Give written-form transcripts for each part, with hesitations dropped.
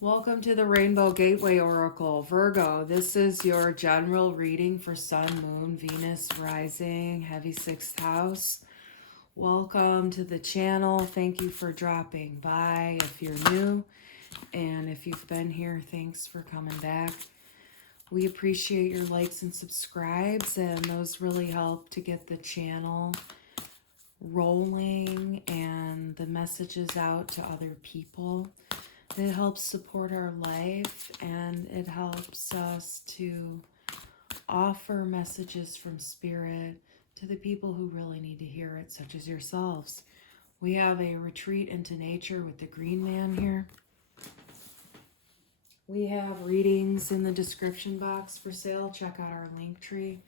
Welcome to the Rainbow Gateway Oracle. Virgo, this is your general reading for Sun, Moon, Venus, Rising, Heavy Sixth House. Welcome to the channel. Thank you for dropping by if you're new. And if you've been here, thanks for coming back. We appreciate your likes and subscribes, and those really help to get the channel rolling and the messages out to other people. It helps support our life, and it helps us to offer messages from Spirit to the people who really need to hear it, such as yourselves. We have a retreat into nature with the Green Man here. We have readings in the description box for sale. Check out our link tree.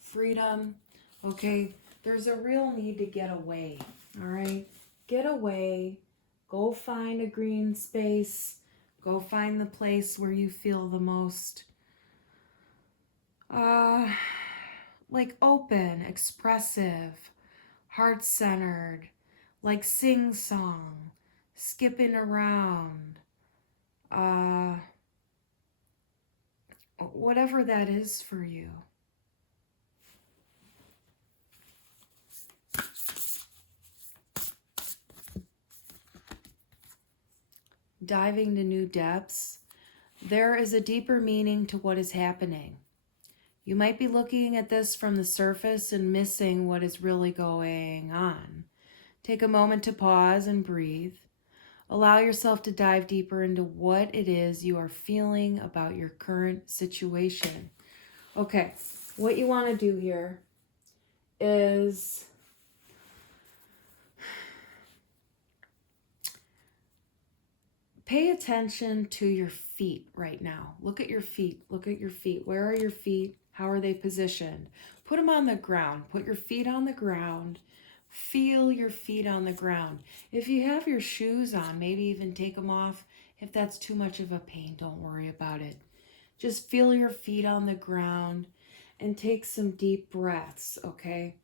Freedom. Okay, there's a real need to get away. All right, get away. Go find a green space. Go find the place where you feel the most like open, expressive, heart-centered, like sing-song, skipping around, whatever that is for you. Diving to new depths, there is a deeper meaning to what is happening. You might be looking at this from the surface and missing what is really going on. Take a moment to pause and breathe. Allow yourself to dive deeper into what it is you are feeling about your current situation. Okay, what you want to do here is pay attention to your feet right now. Look at your feet. Look at your feet. Where are your feet? How are they positioned? Put them on the ground. Put your feet on the ground. Feel your feet on the ground. If you have your shoes on, maybe even take them off. If that's too much of a pain, don't worry about it. Just feel your feet on the ground and take some deep breaths, okay?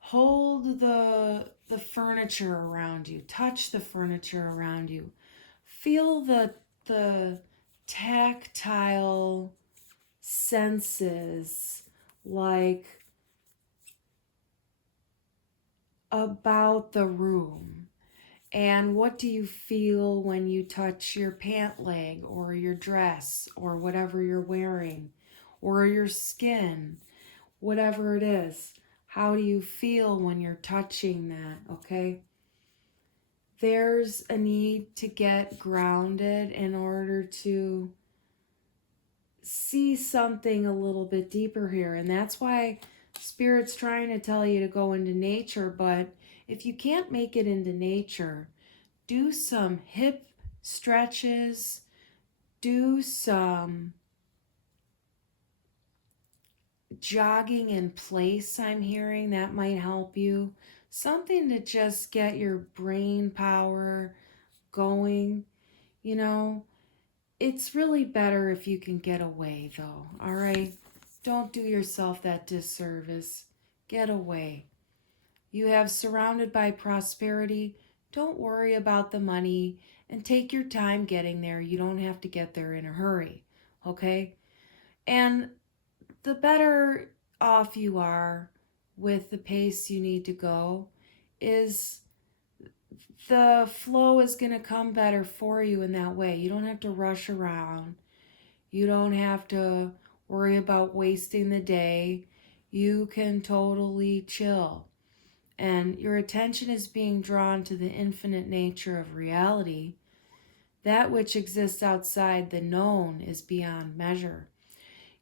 Hold the furniture around you. Touch the furniture around you. Feel the tactile senses, like about the room. And what do you feel when you touch your pant leg or your dress or whatever you're wearing, or your skin, whatever it is? How do you feel when you're touching that, okay? There's a need to get grounded in order to see something a little bit deeper here. And that's why Spirit's trying to tell you to go into nature. But if you can't make it into nature, do some hip stretches, do some jogging in place, I'm hearing. That might help you. Something to just get your brain power going. You know, it's really better if you can get away, though, all right? Don't do yourself that disservice. Get away. You have surrounded by prosperity. Don't worry about the money and take your time getting there. You don't have to get there in a hurry, okay? And the better off you are with the pace you need to go, is the flow is going to come better for you in that way. You don't have to rush around. You don't have to worry about wasting the day. You can totally chill. And your attention is being drawn to the infinite nature of reality. That which exists outside the known is beyond measure.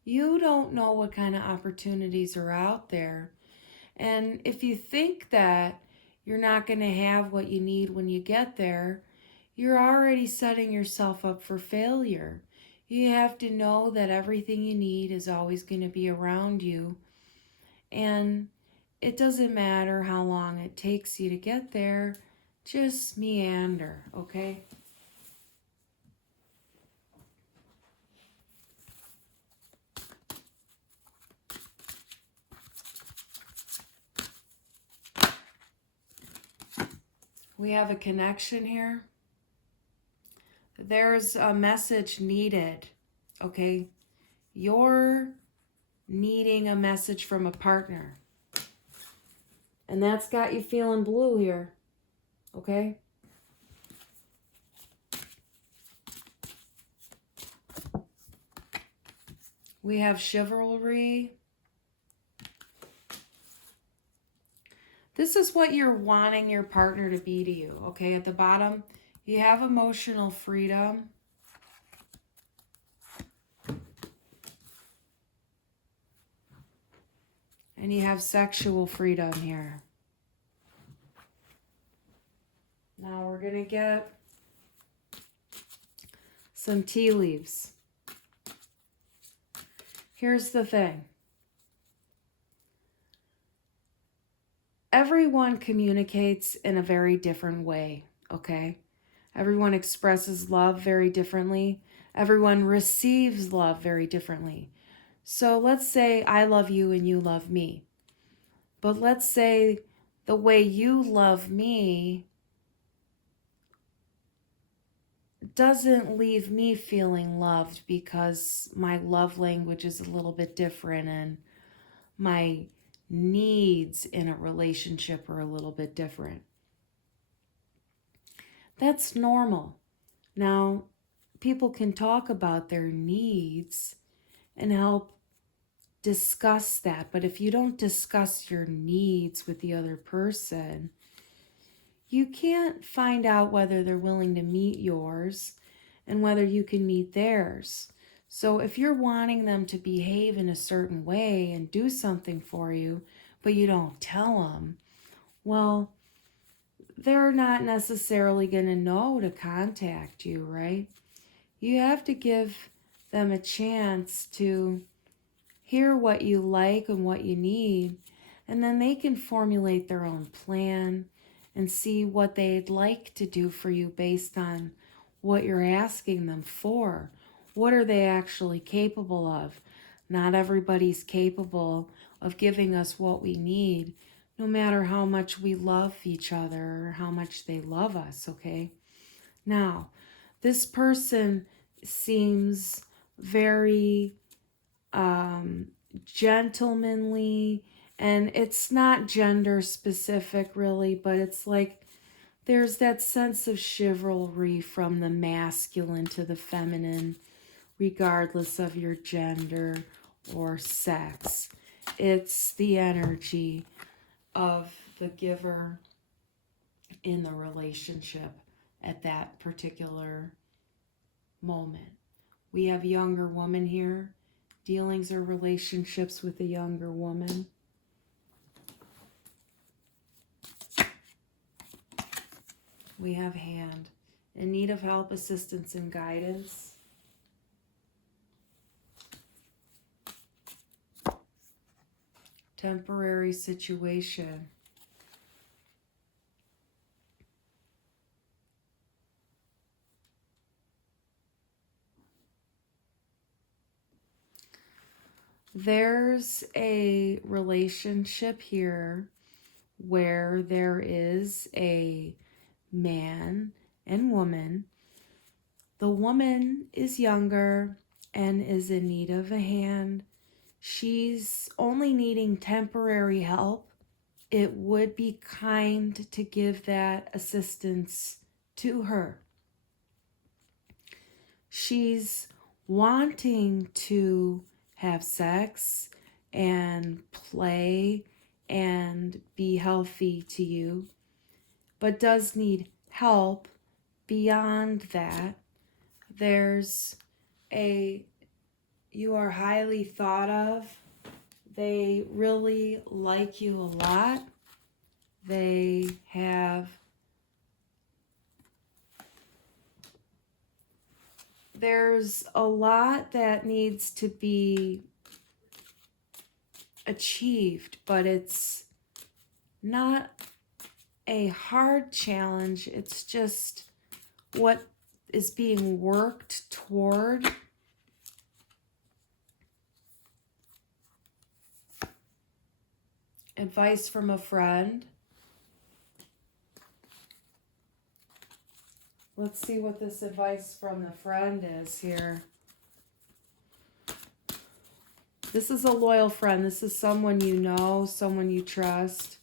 You don't know what kind of opportunities are out there. And if you think that you're not going to have what you need when you get there, you're already setting yourself up for failure. You have to know that everything you need is always going to be around you. And it doesn't matter how long it takes you to get there. Just meander, okay? We have a connection here. there's a message needed, okay? You're needing a message from a partner. And that's got you feeling blue here, okay? We have chivalry. This is what you're wanting your partner to be to you, okay? At the bottom, you have emotional freedom. And you have sexual freedom here. Now we're going to get some tea leaves. Here's the thing. Everyone communicates in a very different way, okay? Everyone expresses love very differently. Everyone receives love very differently. So let's say I love you and you love me. But let's say the way you love me doesn't leave me feeling loved because my love language is a little bit different and my needs in a relationship are a little bit different. That's normal. Now, people can talk about their needs and help discuss that, but if you don't discuss your needs with the other person, you can't find out whether they're willing to meet yours and whether you can meet theirs. So if you're wanting them to behave in a certain way and do something for you, but you don't tell them, well, they're not necessarily going to know to contact you, right? You have to give them a chance to hear what you like and what you need, and then they can formulate their own plan and see what they'd like to do for you based on what you're asking them for. What are they actually capable of? Not everybody's capable of giving us what we need, no matter how much we love each other or how much they love us, okay? Now, this person seems very gentlemanly, and it's not gender specific really, but it's like there's that sense of chivalry from the masculine to the feminine, regardless of your gender or sex. It's the energy of the giver in the relationship at that particular moment. We have younger woman here. Dealings or relationships with a younger woman. We have hand. In need of help, assistance, and guidance. Temporary situation. There's a relationship here where there is a man and woman. The woman is younger and is in need of a hand. She's only needing temporary help. It would be kind to give that assistance to her. She's wanting to have sex and play and be healthy to you, but does need help beyond that. There's you are highly thought of. They really like you a lot. They have, there's a lot that needs to be achieved, but it's not a hard challenge. It's just what is being worked toward. Advice from a friend. Let's see what this advice from the friend is here. This is a loyal friend. This is someone you know, someone you trust.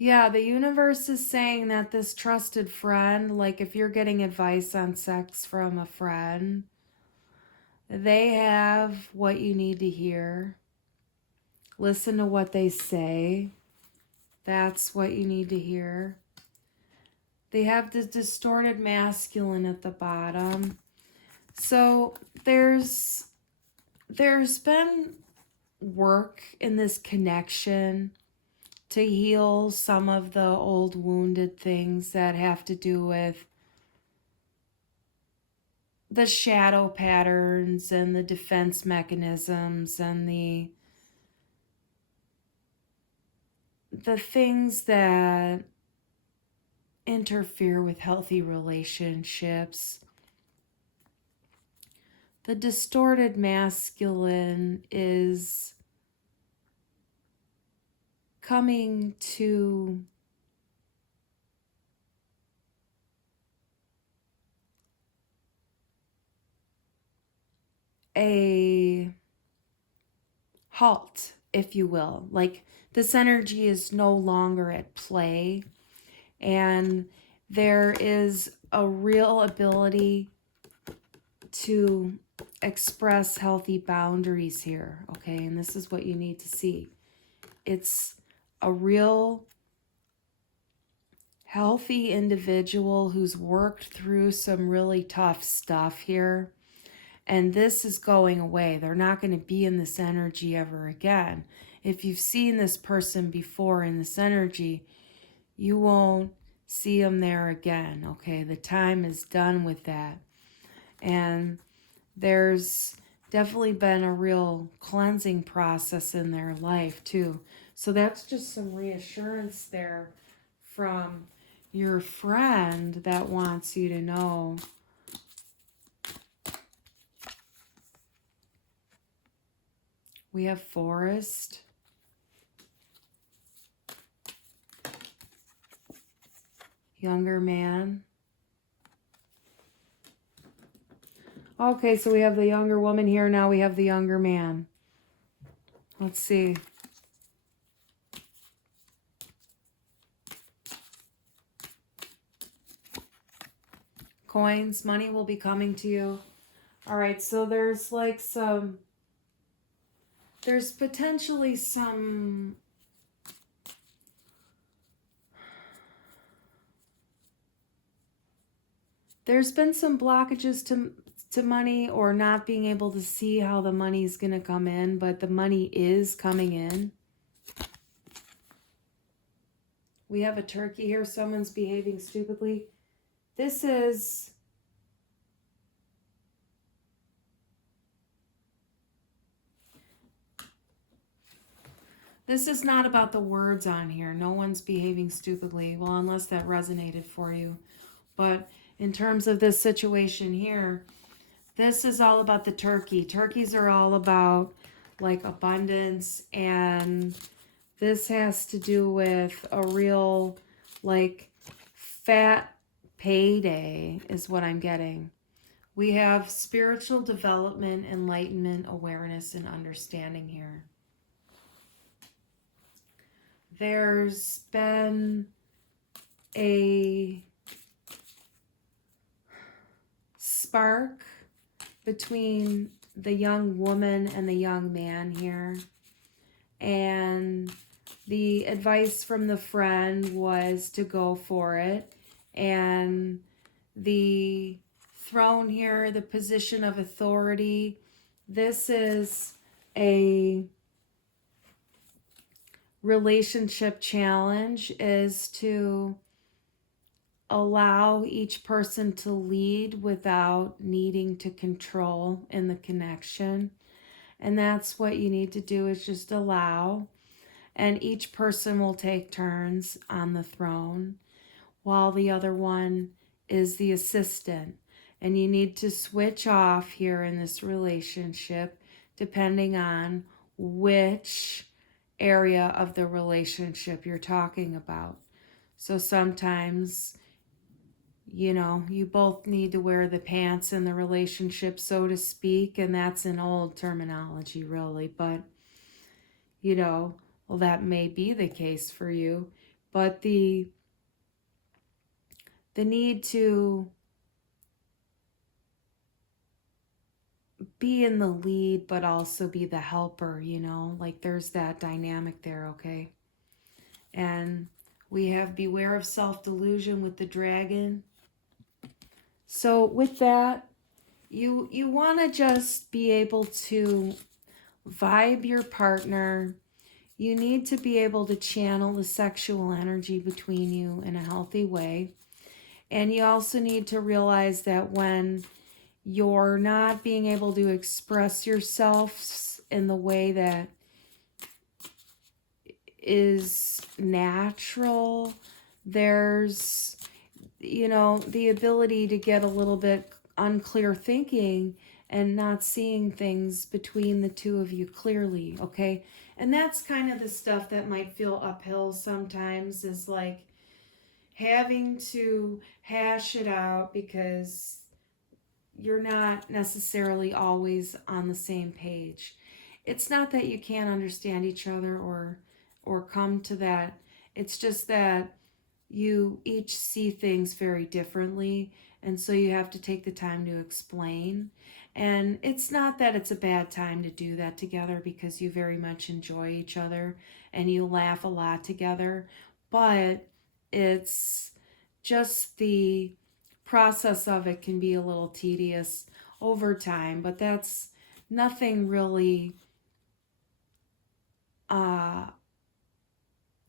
Yeah, the universe is saying that this trusted friend, like if you're getting advice on sex from a friend, they have what you need to hear. Listen to what they say. That's what you need to hear. They have the distorted masculine at the bottom. So there's been work in this connection to heal some of the old wounded things that have to do with the shadow patterns and the defense mechanisms and the things that interfere with healthy relationships. The distorted masculine is coming to a halt, if you will. Like this energy is no longer at play, and there is a real ability to express healthy boundaries here, okay? And this is what you need to see. It's a real healthy individual who's worked through some really tough stuff here. And this is going away. They're not going to be in this energy ever again. If you've seen this person before in this energy, you won't see them there again, okay? The time is done with that. And there's definitely been a real cleansing process in their life too. So that's just some reassurance there from your friend that wants you to know. We have forest. Younger man. Okay, so we have the younger woman here. Now we have the younger man. Let's see. Coins, money will be coming to you. All right, so there's like there's potentially some there's been some blockages to money, or not being able to see how the money's going to come in, but the money is coming in. We have a turkey here. Someone's behaving stupidly. This is not about the words on here. No one's behaving stupidly. Well, unless that resonated for you. But in terms of this situation here, this is all about the turkey. Turkeys are all about like abundance, and this has to do with a real like fat payday is what I'm getting. We have spiritual development, enlightenment, awareness, and understanding here. There's been a spark between the young woman and the young man here. And the advice from the friend was to go for it. And the throne here, the position of authority, this is a relationship challenge, is to allow each person to lead without needing to control in the connection. And that's what you need to do, is just allow. And each person will take turns on the throne while the other one is the assistant. And you need to switch off here in this relationship depending on which area of the relationship you're talking about. So sometimes, you both need to wear the pants in the relationship, so to speak, and that's an old terminology, really, but, well, that may be the case for you, but the need to be in the lead but also be the helper, like there's that dynamic there, okay? And we have beware of self-delusion with the dragon. So with that, you want to just be able to vibe your partner. You need to be able to channel the sexual energy between you in a healthy way. And you also need to realize that when you're not being able to express yourself in the way that is natural, there's, the ability to get a little bit unclear thinking and not seeing things between the two of you clearly, okay? And that's kind of the stuff that might feel uphill sometimes, is like having to hash it out because you're not necessarily always on the same page. It's not that you can't understand each other or come to that. It's just that you each see things very differently, and so you have to take the time to explain. And it's not that it's a bad time to do that together, because you very much enjoy each other and you laugh a lot together, but it's just the process of it can be a little tedious over time, but that's nothing really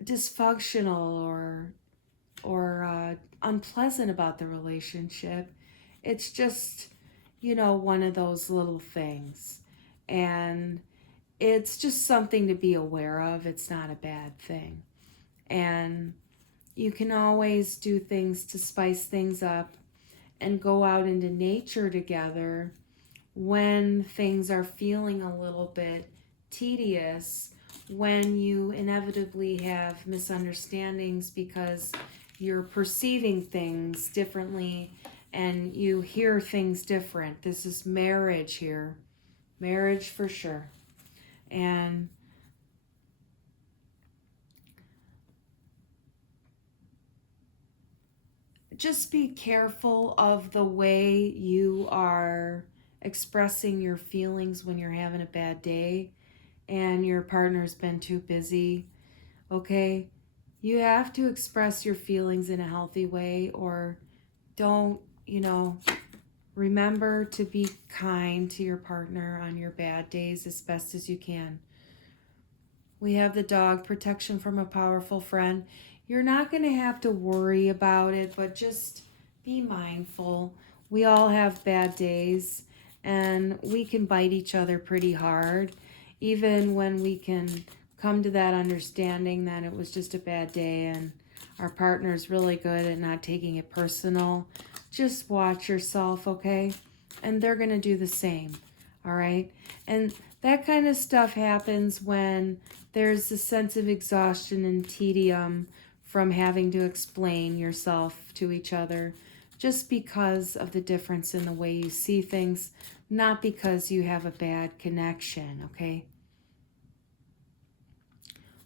dysfunctional or unpleasant about the relationship. It's just, one of those little things. And it's just something to be aware of. It's not a bad thing. And you can always do things to spice things up and go out into nature together when things are feeling a little bit tedious, when you inevitably have misunderstandings because you're perceiving things differently and you hear things different. This is marriage here. Marriage for sure. And just be careful of the way you are expressing your feelings when you're having a bad day and your partner's been too busy, okay? You have to express your feelings in a healthy way, or don't, remember to be kind to your partner on your bad days as best as you can. We have the dog, protection from a powerful friend. You're not going to have to worry about it, but just be mindful. We all have bad days, and we can bite each other pretty hard, even when we can come to that understanding that it was just a bad day and our partner's really good at not taking it personal. Just watch yourself, okay? And they're going to do the same, all right? And that kind of stuff happens when there's a sense of exhaustion and tedium from having to explain yourself to each other, just because of the difference in the way you see things, not because you have a bad connection, okay?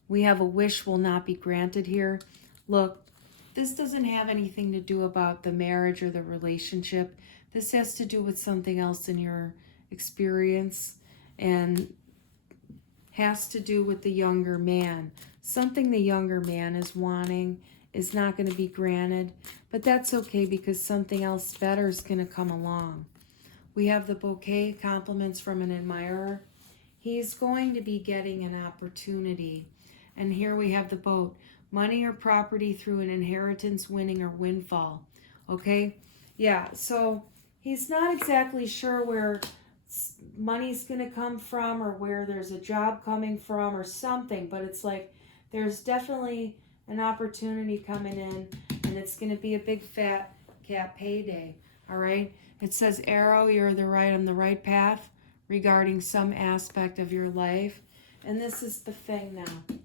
We have a wish will not be granted here. Look, this doesn't have anything to do about the marriage or the relationship. This has to do with something else in your experience and has to do with the younger man. Something the younger man is wanting is not going to be granted, but that's okay because something else better is going to come along. We have the bouquet, compliments from an admirer. He's going to be getting an opportunity. And here we have the boat, money or property through an inheritance, winning or windfall. Okay? Yeah, so he's not exactly sure where money's going to come from or where there's a job coming from or something, but it's like there's definitely an opportunity coming in, and it's going to be a big fat cat payday. All right? It says, arrow, you're on the right path regarding some aspect of your life. And this is the thing now.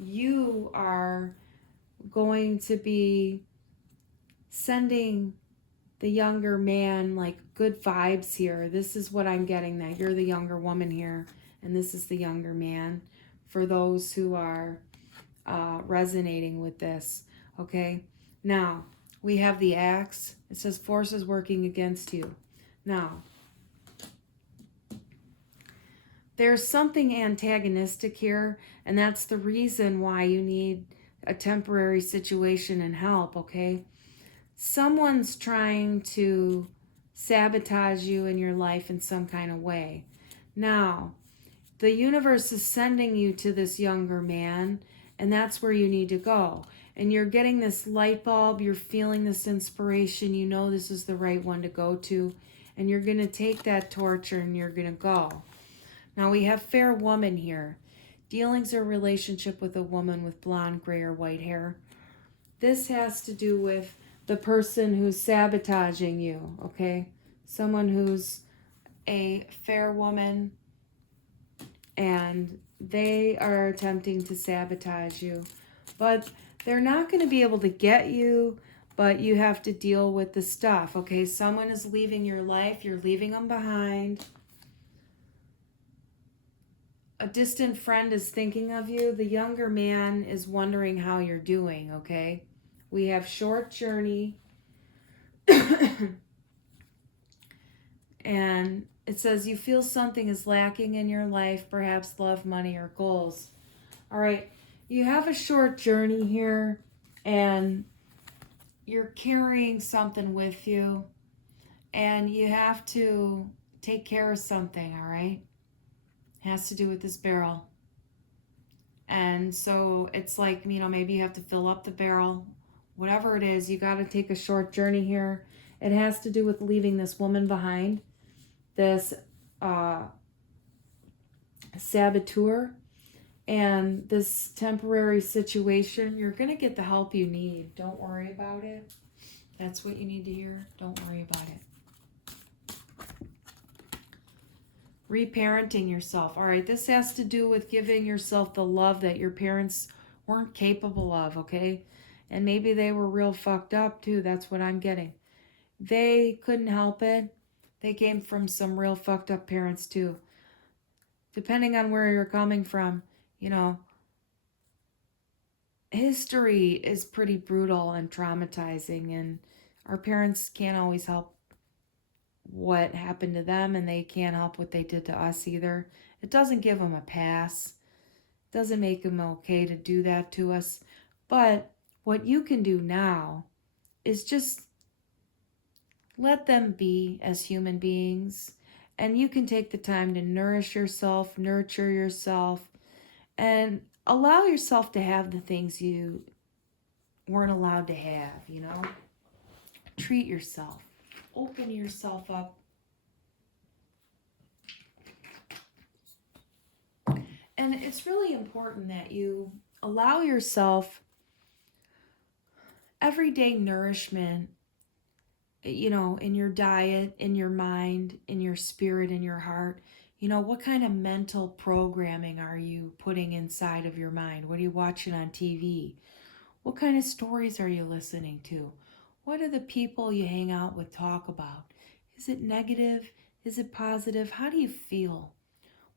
You are going to be sending the younger man like good vibes here. This is what I'm getting, that you're the younger woman here and this is the younger man, for those who are resonating with this. Okay, now we have the axe. It says forces working against you. Now there's something antagonistic here, and that's the reason why you need a temporary situation and help. Okay, someone's trying to sabotage you in your life in some kind of way. Now, the universe is sending you to this younger man, and that's where you need to go. And you're getting this light bulb, you're feeling this inspiration, you know this is the right one to go to, and you're going to take that torch and you're going to go. Now we have fair woman here. Dealings or relationship with a woman with blonde, gray, or white hair. This has to do with the person who's sabotaging you, okay? Someone who's a fair woman and they are attempting to sabotage you. But they're not going to be able to get you, but you have to deal with the stuff, okay? Someone is leaving your life, you're leaving them behind. A distant friend is thinking of you. The younger man is wondering how you're doing, okay? We have short journey. And it says you feel something is lacking in your life, perhaps love, money, or goals. All right, you have a short journey here, and you're carrying something with you, and you have to take care of something, all right? It has to do with this barrel. And so it's like, maybe you have to fill up the barrel. Whatever it is, you got to take a short journey here. It has to do with leaving this woman behind, this saboteur, and this temporary situation. You're going to get the help you need. Don't worry about it. That's what you need to hear. Don't worry about it. Reparenting yourself. All right, this has to do with giving yourself the love that your parents weren't capable of, okay? And maybe they were real fucked up too. That's what I'm getting. They couldn't help it. They came from some real fucked up parents too. Depending on where you're coming from, history is pretty brutal and traumatizing, and our parents can't always help what happened to them, and they can't help what they did to us either. It doesn't give them a pass. It doesn't make them okay to do that to us. But what you can do now is just let them be as human beings, and you can take the time to nourish yourself, nurture yourself, and allow yourself to have the things you weren't allowed to have, Treat yourself. Open yourself up. And it's really important that you allow yourself everyday nourishment, in your diet, in your mind, in your spirit, in your heart. What kind of mental programming are you putting inside of your mind? What are you watching on TV? What kind of stories are you listening to? What do the people you hang out with talk about? Is it negative? Is it positive? How do you feel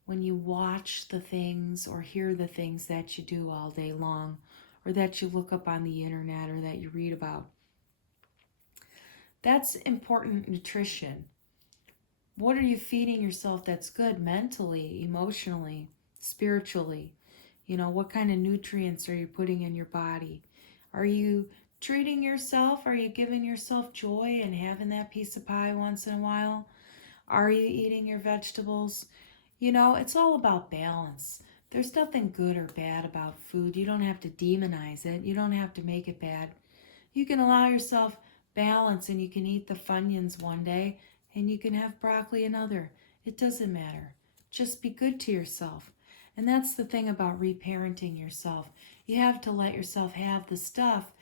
when you watch the things or hear the things that you do all day long, or that you look up on the internet, or that you read about? That's important nutrition. What are you feeding yourself that's good mentally, emotionally, spiritually? What kind of nutrients are you putting in your body? Are you treating yourself? Are you giving yourself joy and having that piece of pie once in a while? Are you eating your vegetables? It's all about balance. There's nothing good or bad about food. You don't have to demonize it. You don't have to make it bad. You can allow yourself balance, and you can eat the Funyuns one day and you can have broccoli another. It doesn't matter. Just be good to yourself. And that's the thing about reparenting yourself. You have to let yourself have the stuff,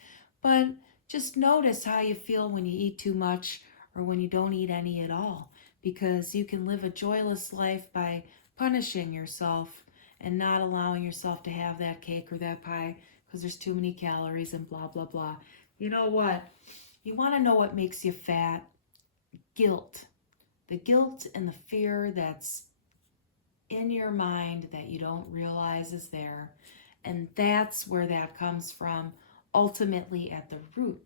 but just notice how you feel when you eat too much or when you don't eat any at all, because you can live a joyless life by punishing yourself and not allowing yourself to have that cake or that pie because there's too many calories and blah, blah, blah. You know what? You want to know what makes you fat? Guilt. The guilt and the fear that's in your mind that you don't realize is there. And that's where that comes from, ultimately at the root.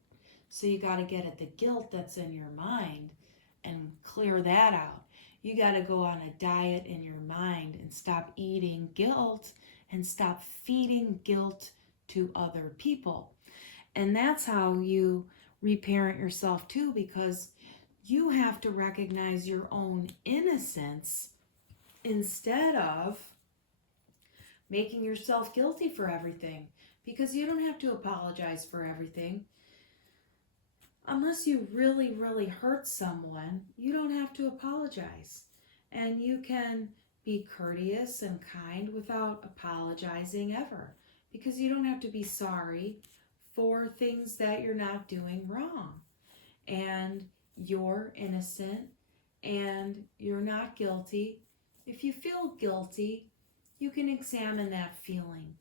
So you got to get at the guilt that's in your mind and clear that out. You got to go on a diet in your mind and stop eating guilt and stop feeding guilt to other people. And that's how you reparent yourself too, because you have to recognize your own innocence instead of making yourself guilty for everything, because you don't have to apologize for everything. Unless you really, really hurt someone, you don't have to apologize. And you can be courteous and kind without apologizing ever, because you don't have to be sorry for things that you're not doing wrong. And you're innocent and you're not guilty. If you feel guilty, you can examine that feeling.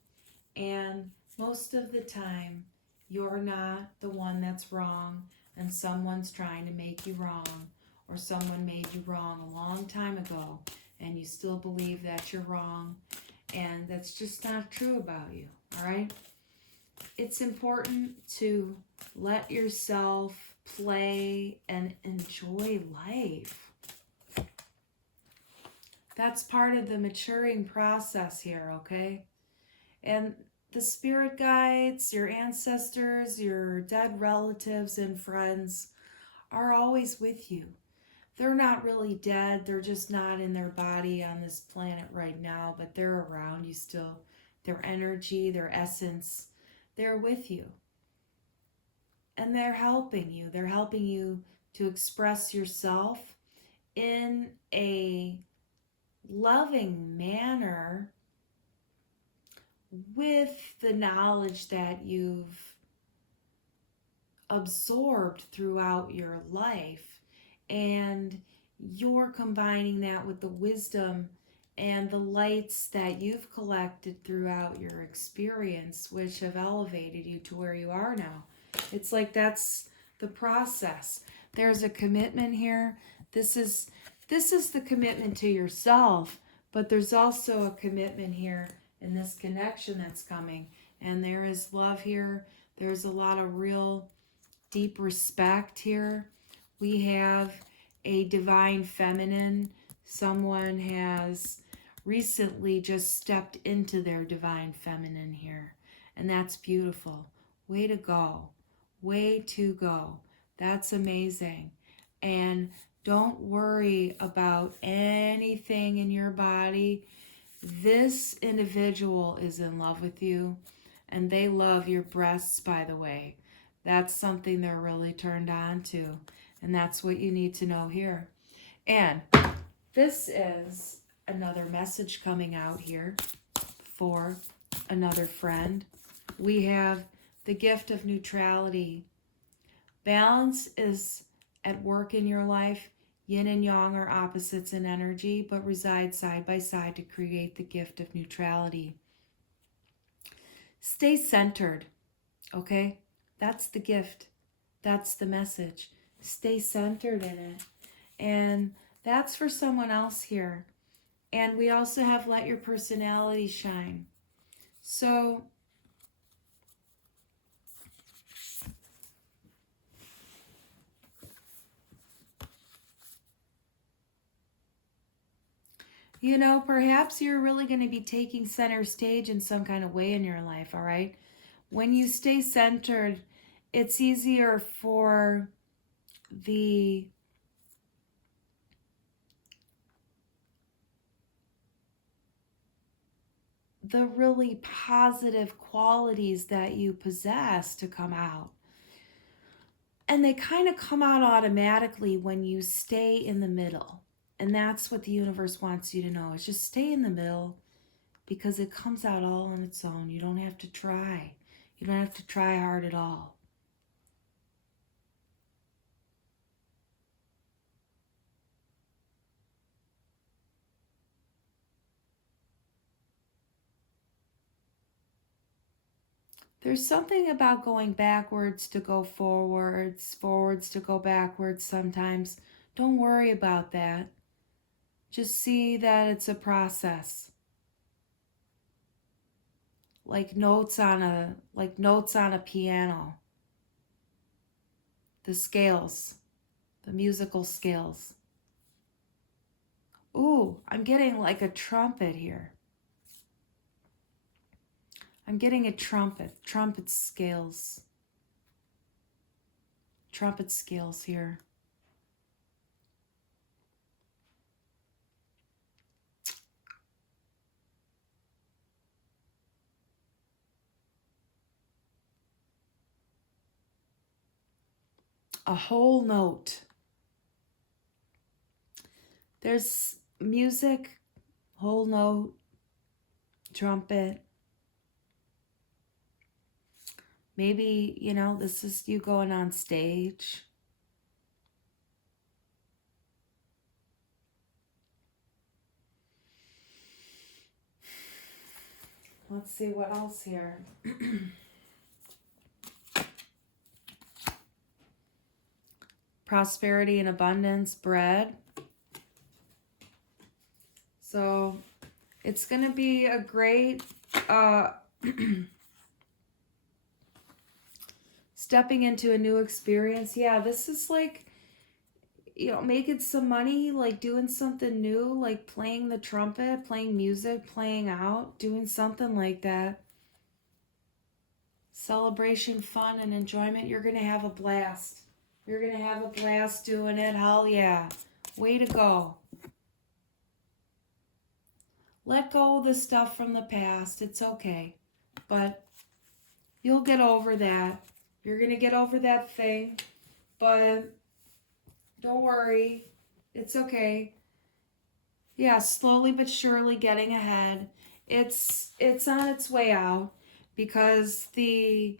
And most of the time, you're not the one that's wrong and someone's trying to make you wrong, or someone made you wrong a long time ago and you still believe that you're wrong, and that's just not true about you, all right? It's important to let yourself play and enjoy life. That's part of the maturing process here, okay? And the spirit guides, your ancestors, your dead relatives and friends are always with you. They're not really dead. They're just not in their body on this planet right now, but they're around you still. Their energy, their essence, they're with you. And they're helping you. They're helping you to express yourself in a loving manner with the knowledge that you've absorbed throughout your life, and you're combining that with the wisdom and the lights that you've collected throughout your experience, which have elevated you to where you are now. It's like that's the process. There's a commitment here. This is the commitment to yourself, but there's also a commitment here in this connection that's coming. And there is love here. There's a lot of real deep respect here. We have a divine feminine. Someone has recently just stepped into their divine feminine here. And that's beautiful. Way to go. Way to go. That's amazing. And don't worry about anything in your body. This individual is in love with you, and they love your breasts, by the way. That's something they're really turned on to, and that's what you need to know here. And this is another message coming out here for another friend. We have the gift of neutrality. Balance is at work in your life. Yin and yang are opposites in energy, but reside side by side to create the gift of neutrality. Stay centered, okay? That's the gift. That's the message. Stay centered in it. And that's for someone else here. And we also have let your personality shine. So you know, perhaps you're really going to be taking center stage in some kind of way in your life, all right? When you stay centered, it's easier for the really positive qualities that you possess to come out. And they kind of come out automatically when you stay in the middle. And that's what the universe wants you to know, is just stay in the middle, because it comes out all on its own. You don't have to try. You don't have to try hard at all. There's something about going backwards to go forwards, forwards to go backwards sometimes. Don't worry about that. Just see that it's a process. Like notes on a piano. The scales, the musical scales. Ooh, I'm getting like a trumpet here. I'm getting a trumpet scales here. A whole note. There's music, whole note, trumpet. Maybe, this is you going on stage. Let's see what else here. Prosperity and abundance, bread. So it's going to be a great stepping into a new experience. Yeah, this is like, making some money, like doing something new, like playing the trumpet, playing music, playing out, doing something like that. Celebration, fun, and enjoyment. You're going to have a blast. You're going to have a blast doing it. Hell yeah. Way to go. Let go of the stuff from the past. It's okay. But you'll get over that. You're going to get over that thing. But don't worry. It's okay. Yeah, slowly but surely getting ahead. It's on its way out because your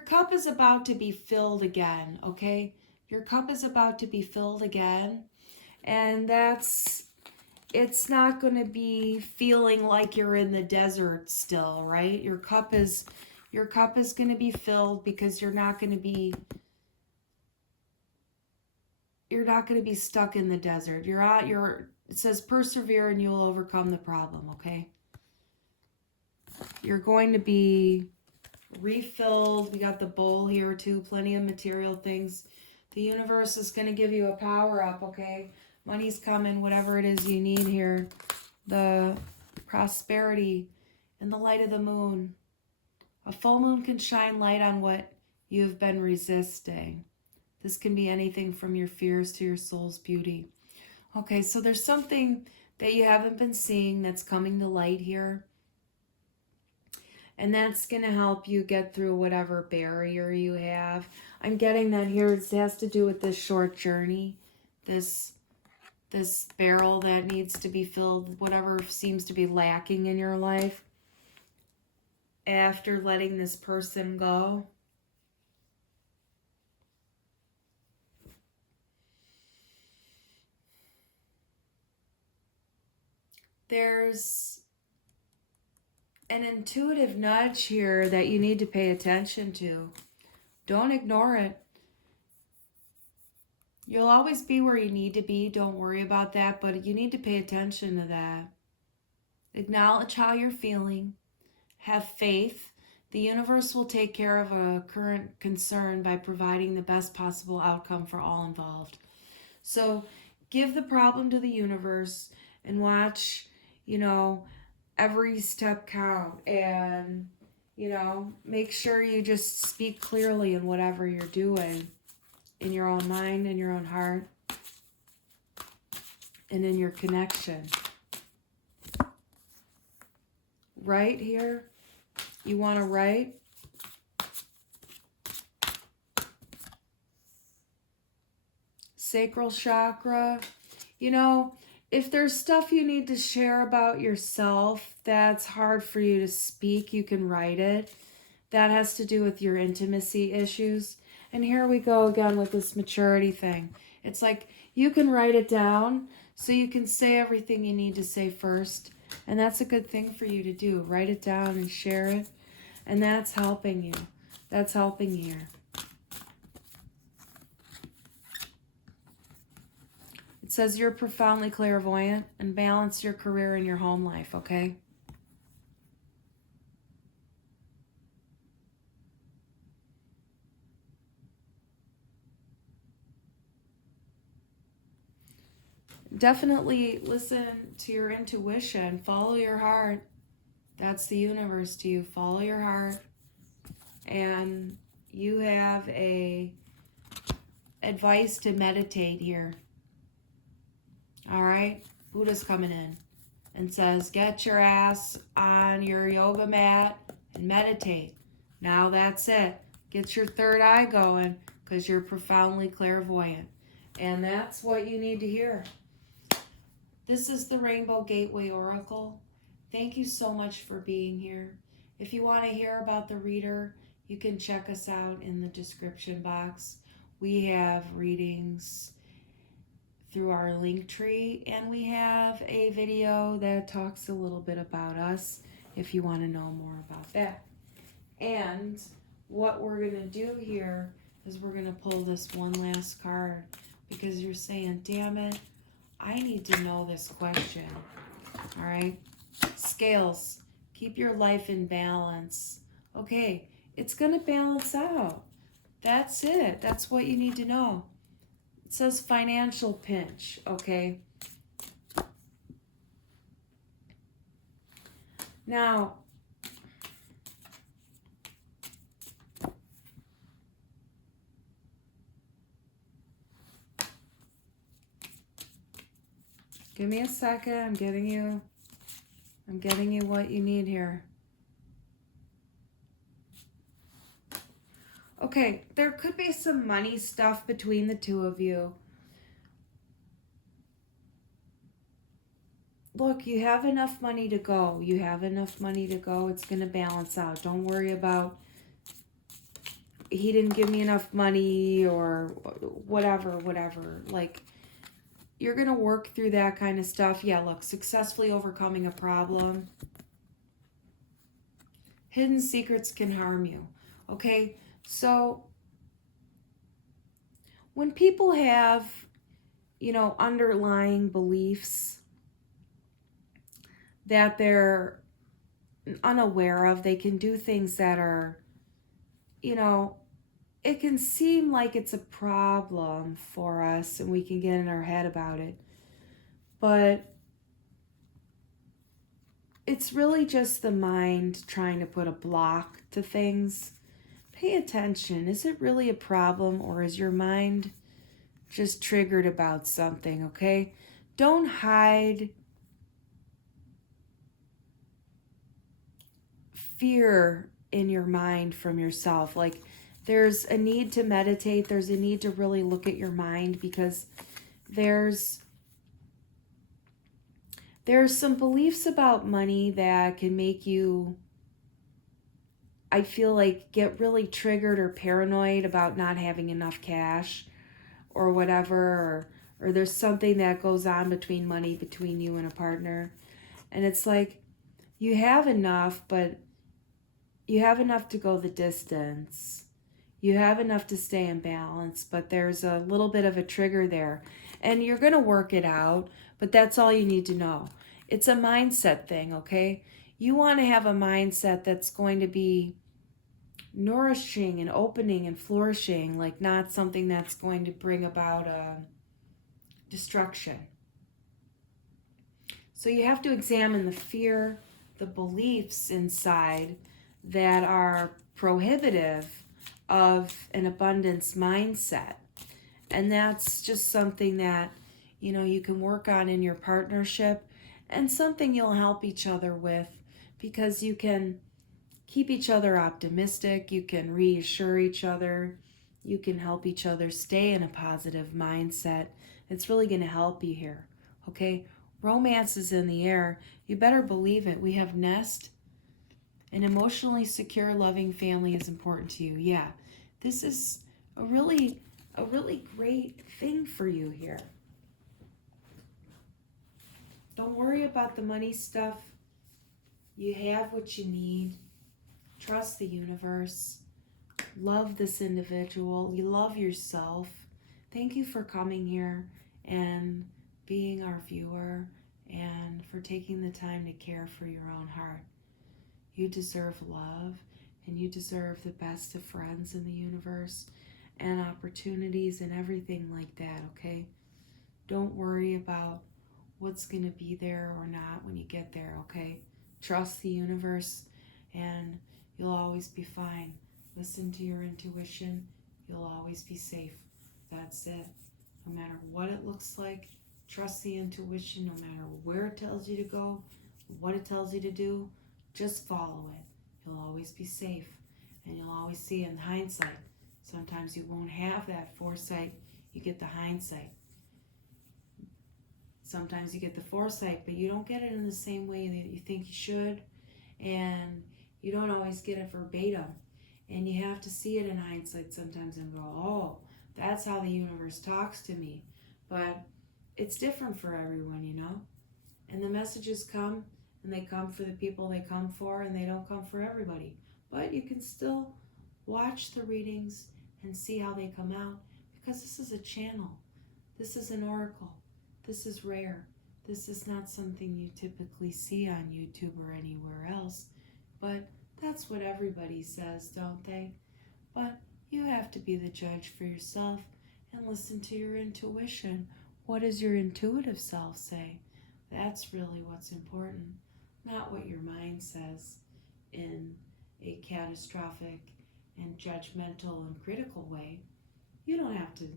cup is about to be filled again, okay? Your cup is about to be filled again. And it's not going to be feeling like you're in the desert still, right? Your cup is going to be filled because you're not going to be stuck in the desert. It says persevere and you'll overcome the problem, okay? You're going to be refilled. We got the bowl here too, plenty of material things. The universe is going to give you a power up, okay? Money's coming, whatever it is you need here. The prosperity and the light of the moon. A full moon can shine light on what you've been resisting. This can be anything from your fears to your soul's beauty. Okay, so there's something that you haven't been seeing that's coming to light here. And that's going to help you get through whatever barrier you have. I'm getting that here. It has to do with this short journey. This barrel that needs to be filled, whatever seems to be lacking in your life after letting this person go. There's an intuitive nudge here that you need to pay attention to. Don't ignore it. You'll always be where you need to be. Don't worry about that, but you need to pay attention to that. Acknowledge how you're feeling. Have faith. The universe will take care of a current concern by providing the best possible outcome for all involved. So give the problem to the universe and watch, every step count, and make sure you just speak clearly in whatever you're doing, in your own mind, in your own heart, and in your connection. Right here, you want to write. Sacral chakra. If there's stuff you need to share about yourself that's hard for you to speak, you can write it. That has to do with your intimacy issues. And here we go again with this maturity thing. It's like You can write it down so you can say everything you need to say first. And that's a good thing for you to do. Write it down and share it. And that's helping you. That's helping you here. It says you're profoundly clairvoyant and balance your career and your home life, okay? Definitely listen to your intuition. Follow your heart. That's the universe to you. Follow your heart. And you have a advice to meditate here. All right? Buddha's coming in and says, get your ass on your yoga mat and meditate. Now that's it. Get your third eye going because you're profoundly clairvoyant. And that's what you need to hear. This is the Rainbow Gateway Oracle. Thank you so much for being here. If you want to hear about the reader, you can check us out in the description box. We have readings through our link tree, and we have a video that talks a little bit about us if you want to know more about that. And what we're going to do here is we're going to pull this one last card because you're saying, damn it, I need to know this question. All right? Scales, keep your life in balance. Okay, it's going to balance out. That's it. That's what you need to know. It says financial pinch, okay? Now, give me a second. I'm getting you what you need here. Okay, there could be some money stuff between the two of you. Look, you have enough money to go. You have enough money to go. It's going to balance out. Don't worry about he didn't give me enough money or whatever. Like, you're going to work through that kind of stuff. Yeah, look, successfully overcoming a problem. Hidden secrets can harm you, okay? So when people have, underlying beliefs that they're unaware of, they can do things that are, it can seem like it's a problem for us and we can get in our head about it. But it's really just the mind trying to put a block to things. Pay attention. Is it really a problem, or is your mind just triggered about something, okay? Don't hide fear in your mind from yourself. Like, there's a need to meditate. There's a need to really look at your mind because there's some beliefs about money that can make you, I feel like, get really triggered or paranoid about not having enough cash or whatever, or there's something that goes on between you and a partner. And it's like, you have enough, but you have enough to go the distance. You have enough to stay in balance, but there's a little bit of a trigger there. And you're going to work it out, but that's all you need to know. It's a mindset thing, okay? You want to have a mindset that's going to be nourishing and opening and flourishing, like not something that's going to bring about destruction. So you have to examine the fear, the beliefs inside that are prohibitive of an abundance mindset. And that's just something that, you can work on in your partnership, and something you'll help each other with, because you can keep each other optimistic, you can reassure each other, you can help each other stay in a positive mindset. It's really going to help you here, okay? Romance is in the air. You better believe it. We have nest. An emotionally secure, loving family is important to you. Yeah, this is a really great thing for you here. Don't worry about the money stuff. You have what you need. Trust the universe. Love this individual. You love yourself. Thank you for coming here and being our viewer and for taking the time to care for your own heart. You deserve love and you deserve the best of friends in the universe and opportunities and everything like that, okay? Don't worry about what's going to be there or not when you get there, okay? Trust the universe and you'll always be fine. Listen to your intuition. You'll always be safe. That's it. No matter what it looks like, trust the intuition. No matter where it tells you to go, what it tells you to do, just follow it. You'll always be safe. And you'll always see in hindsight. Sometimes you won't have that foresight. You get the hindsight. Sometimes you get the foresight, but you don't get it in the same way that you think you should. And you don't always get it verbatim. And you have to see it in hindsight sometimes and go, oh, that's how the universe talks to me. But it's different for everyone, you know? And the messages come, and they come for the people they come for, and they don't come for everybody. But you can still watch the readings and see how they come out, because this is a channel. This is an oracle. This is rare. This is not something you typically see on YouTube or anywhere else. But that's what everybody says, don't they? But you have to be the judge for yourself and listen to your intuition. What does your intuitive self say? That's really what's important, not what your mind says in a catastrophic and judgmental and critical way. You don't have to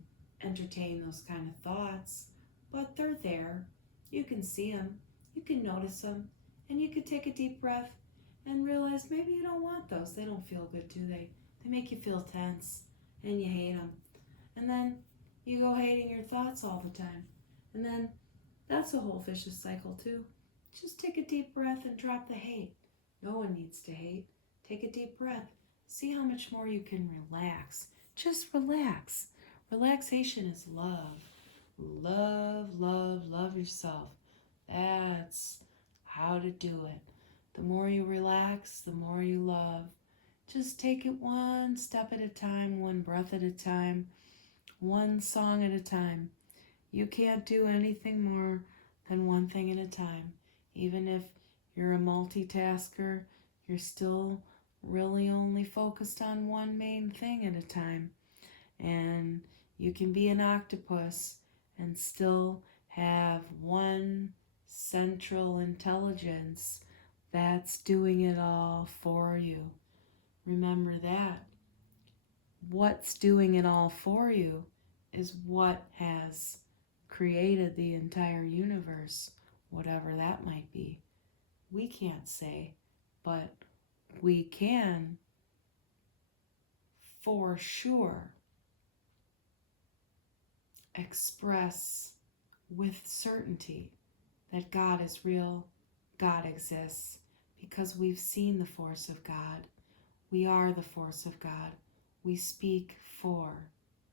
entertain those kind of thoughts, but they're there. You can see them, you can notice them, and you can take a deep breath and realize maybe you don't want those. They don't feel good, do they? They make you feel tense and you hate them. And then you go hating your thoughts all the time. And then that's a whole vicious cycle too. Just take a deep breath and drop the hate. No one needs to hate. Take a deep breath. See how much more you can relax. Just relax. Relaxation is love. Love, love, love yourself. That's how to do it. The more you relax, the more you love. Just take it one step at a time, one breath at a time, one song at a time. You can't do anything more than one thing at a time. Even if you're a multitasker, you're still really only focused on one main thing at a time. And you can be an octopus and still have one central intelligence that's doing it all for you. Remember that. What's doing it all for you is what has created the entire universe, whatever that might be. We can't say, but we can for sure express with certainty that God is real, God exists, because we've seen the force of God. We are the force of God. We speak for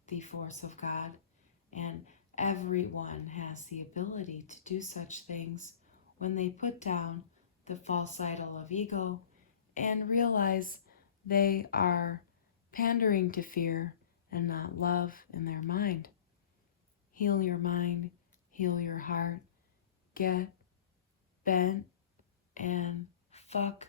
the force of God, and everyone has the ability to do such things when they put down the false idol of ego and realize they are pandering to fear and not love in their mind. Heal your mind, heal your heart, get bent, and fuck